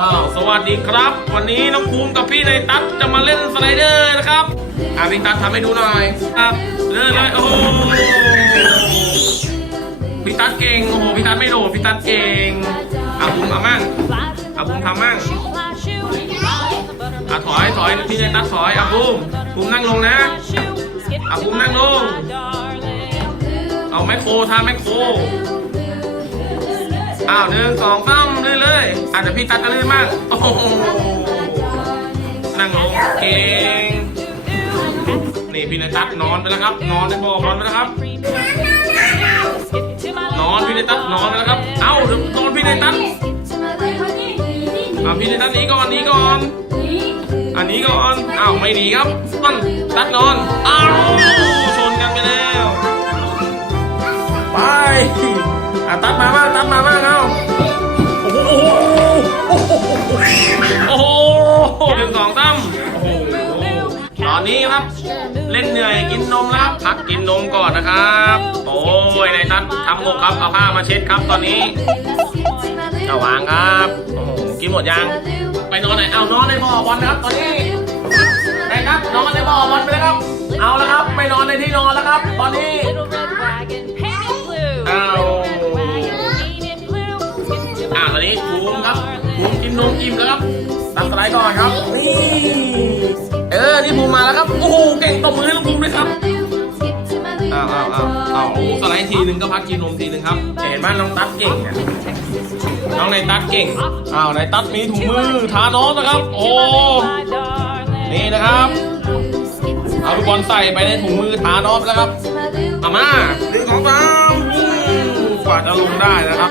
อ้าวสวัสดีครับ วันนี้น้องภูมิกับพี่ในตั๊ดจะมาเล่นสไลเดอร์นะครับอะพี่ตั๊ดทำให้ดูหน่อยครับเลื่อนเลยโอ้โหพี่ตั๊ดเก่งโอ้โหพี่ตั๊ดไม่โดดพี่ตั๊ดเก่งอะภูมิเอามั่งอะภูมิทำมั่งอะถอยถอยพี่ในตั๊ดถอยอะภูมิภูมินั่งลงนะอะภูมินั่งลงเอาแมคโครทำแมคโครอ้าวหนึ่งสองสาม เรื่อยเลย อาจจะพี่ตัดจะเลื่นมาก โอ้โหนั่งลงเก่งนี่พี่นายตัดนอนไปแล้วครับ นอนในบ่อบอลไปแล้วครับ นอนพี่นายตัดนอนไปแล้วครับ เอ้าเดี๋ยวนอนพี่นายตัดอ่าพี่นายตัดหนีก่อนหนีก่อนอันนี้ก่อนอ้าวไม่หนีครับต้นตัดนอนอ้าวชนกันไปแล้ว ไปอะตัดมาบ้างตัดมาบ้างเอา อนนี้ครับ เล่นเหนื่อยกินนมแล้วครับพักกินนมก่อนนะครับ โอ้ยนายตัดทำหมกครับเอาผ้ามาเช็ดครับตอนนี้จะวางครับโอ้โหกินหมดยังไปนอนไหนเอานอนในบ่อบอลนะครับตอนนี้นายตัดนอนในบ่อบอลไปแล้วครับ เอาแล้วครับไปนอนในที่นอนแล้วครับ ตอนนี้เอาอ่าตอนนี้ภูมิครับภูมิกินนมอิ่มแล้วครับตัดสไลด์ก่อนครับนี่ เออนี่ภูมิมาแล้วครับ โอ้โห เก่งตบมือให้น้องภูมิด้วยครับอ้าวอ้าวอ้าวอ้าวโอ้โหสไลด์ทีนึงก็พักกินนมทีนึงครับ เห็นไหมน้องตัดเก่งเนี่ยน้องในตัดเก่ง อ้าวในตัดมีถุงมือทาน้องนะครับ โอ้ นี่นะครับ เอาลูกบอลใส่ไปในถุงมือทาน้องไปแล้วครับมาม่าหนึ่งสองสามอู้กว่าจะลงได้นะครับ